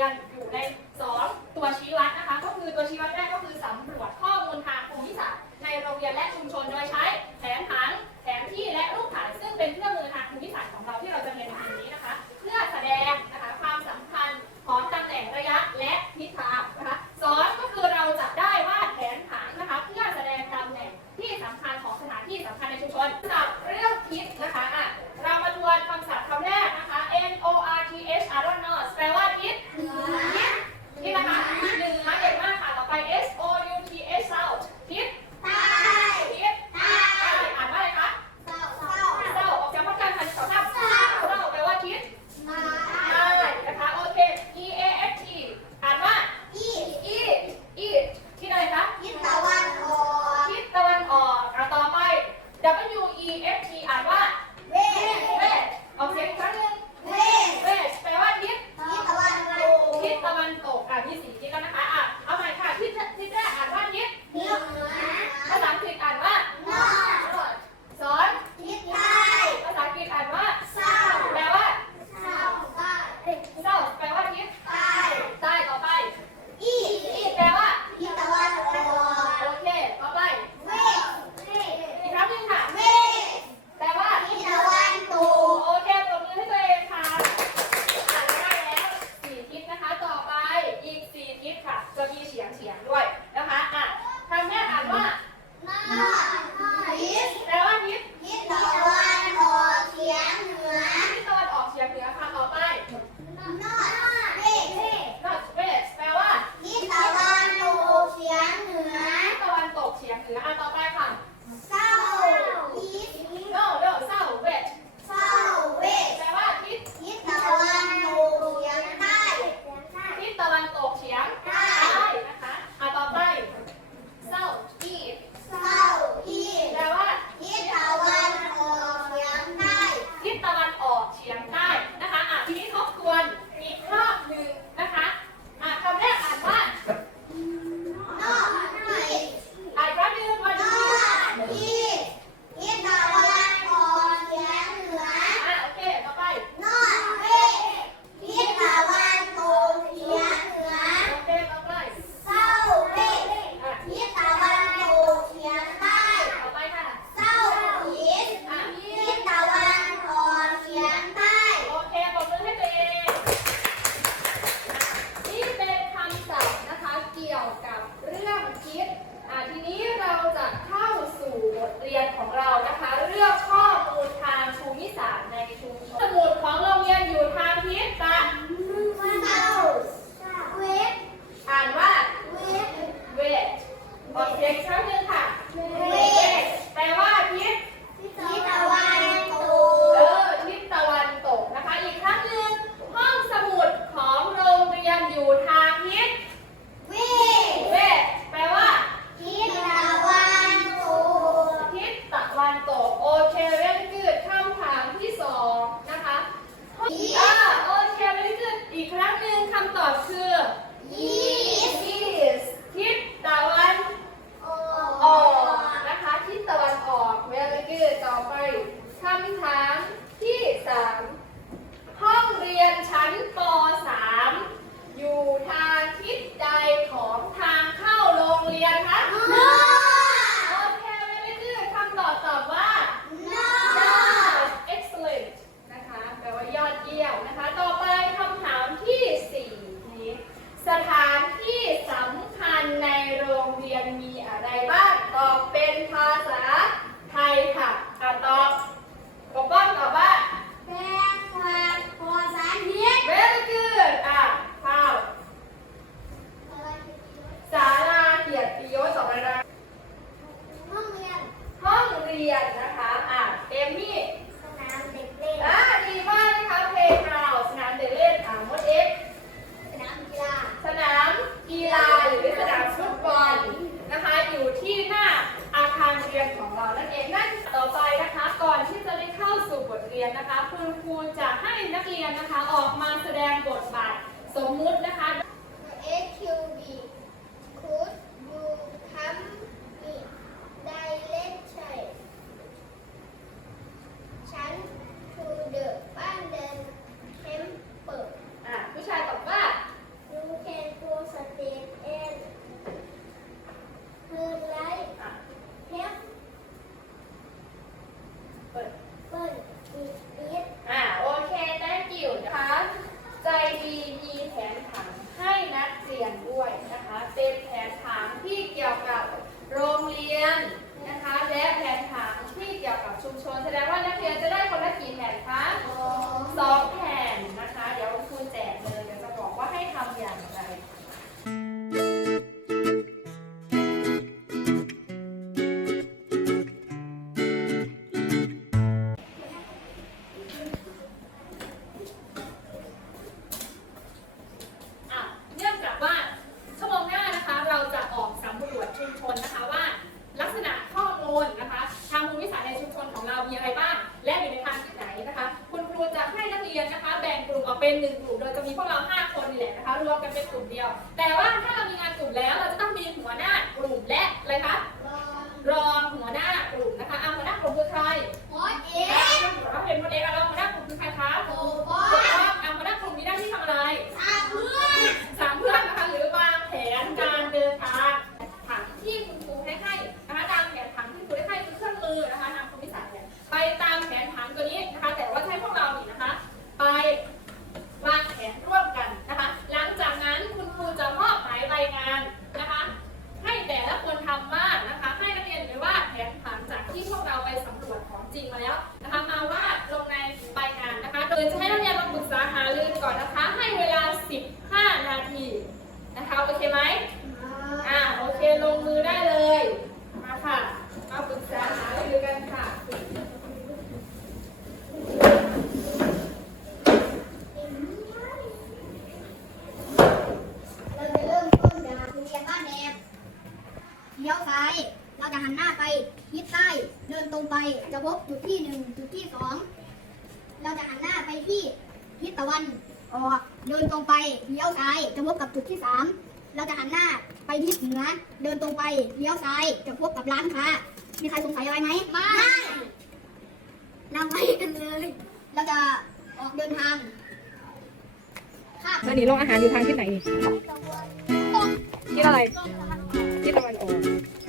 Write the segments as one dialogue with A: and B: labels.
A: digan นักเรียนนะคะ ออกมาแสดงบทบาทสมมุตินะคะ AQB เลี้ยว
B: ซ้าย เราจะหันหน้าไปทิศใต้ เดินตรงไป จะพบจุดที่หนึ่งจุดที่สองเราจะหันหน้าไปที่ทิศตะวันออก เดินตรงไป เลี้ยวซ้าย จะพบกับจุดที่สามเราจะหันหน้าไปทิศเหนือ เดินตรงไป เลี้ยวซ้าย จะพบกับร้านค้า มีใครสงสัยอะไรไหม ไม่เราไปกันเลย เราจะออกเดินทางค่ะ
A: แล้วนี่โรงอาหารอยู่ทางที่ไหนนี่กิ
C: นอะ
A: ไร
C: Get on.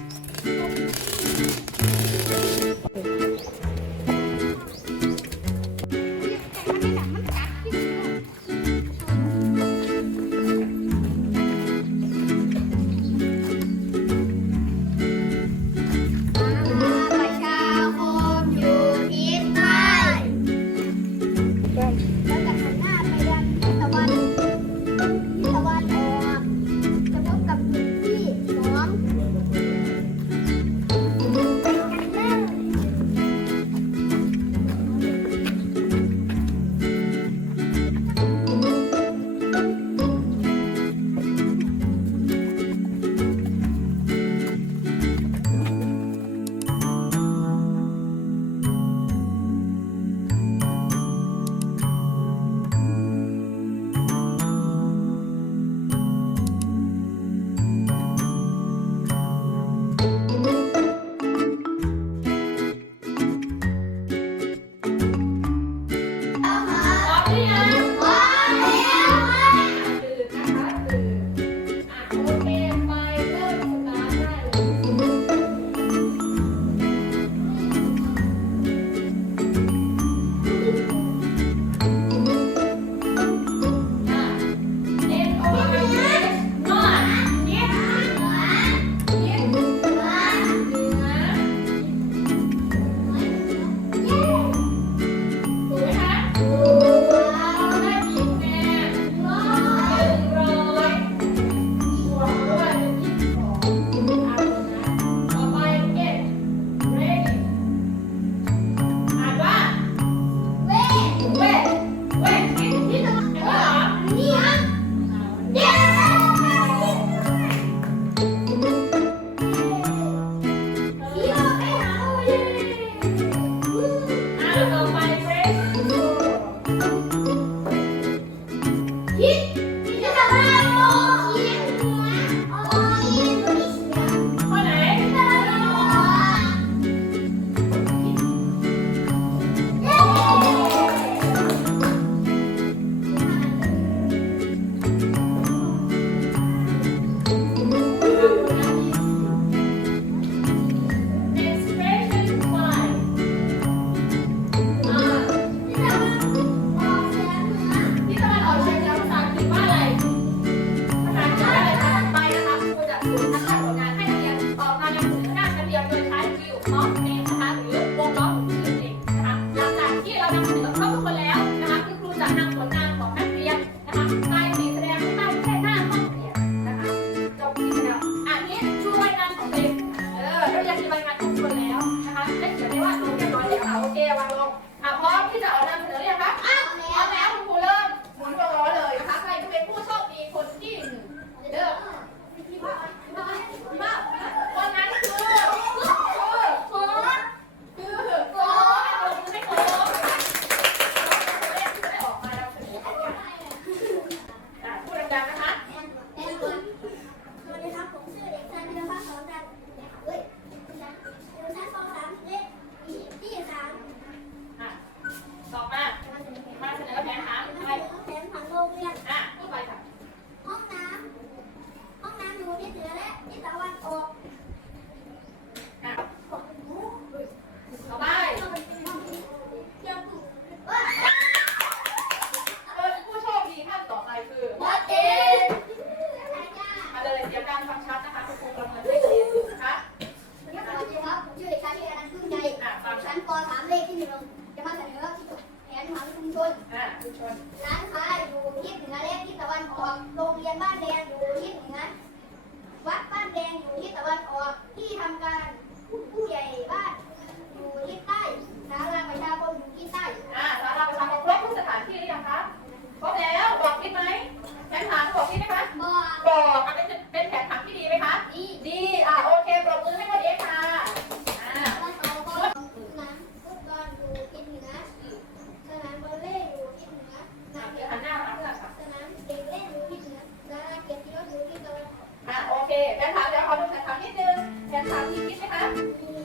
C: แฟนถามเดี๋
A: ยวขอ
C: ดูแฟนขาวนิ
A: ดนึงแฟนขาวมีพิษไหมคะ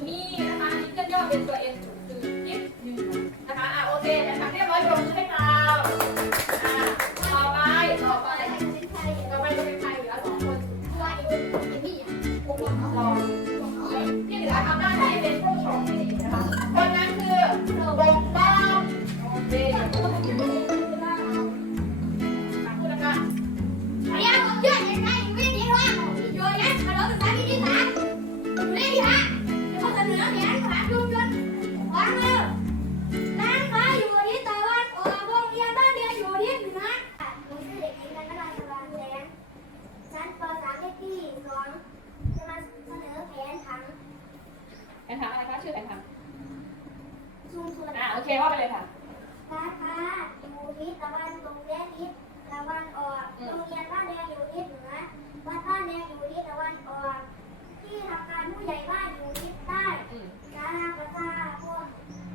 A: มีนะคะนี่เพื่อนย่อเป็
C: น
A: ตั
C: ว N ถูก ตะวันตกแดงทิศตะวันออกโรงเรียนบ้านแดงอยู่ทิศเหนือวัดบ้านแดงอยู่ทิศตะวันออก ที่ทำการผู้ใหญ่บ้านอยู่ทิศใต้ศาลาประชาคม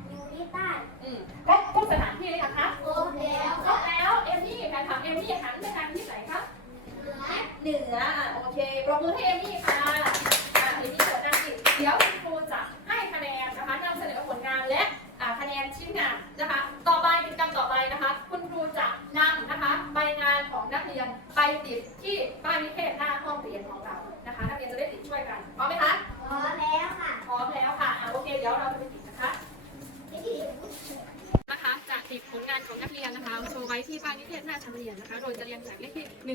C: อยู่ทิศใต้
A: ก็บครบสถานที่เลยนะคะ
C: ครบแล้ว
A: ครบแล้วเอมมี่แฟนคลับเอมมี่หันไปทางที่ไหนครับ
C: เหนือ
A: เหนือโอเคปรบมือให้เอมมี่ค่ะ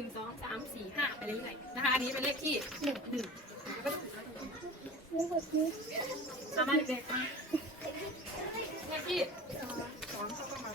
A: งสอง
B: สามสี่ห้าไปเรื่อยๆนะคะอันนี้เป็นเลขที่หนึ่งหนึ่งทำไมเด็กมาเลขที่สองเข้ามา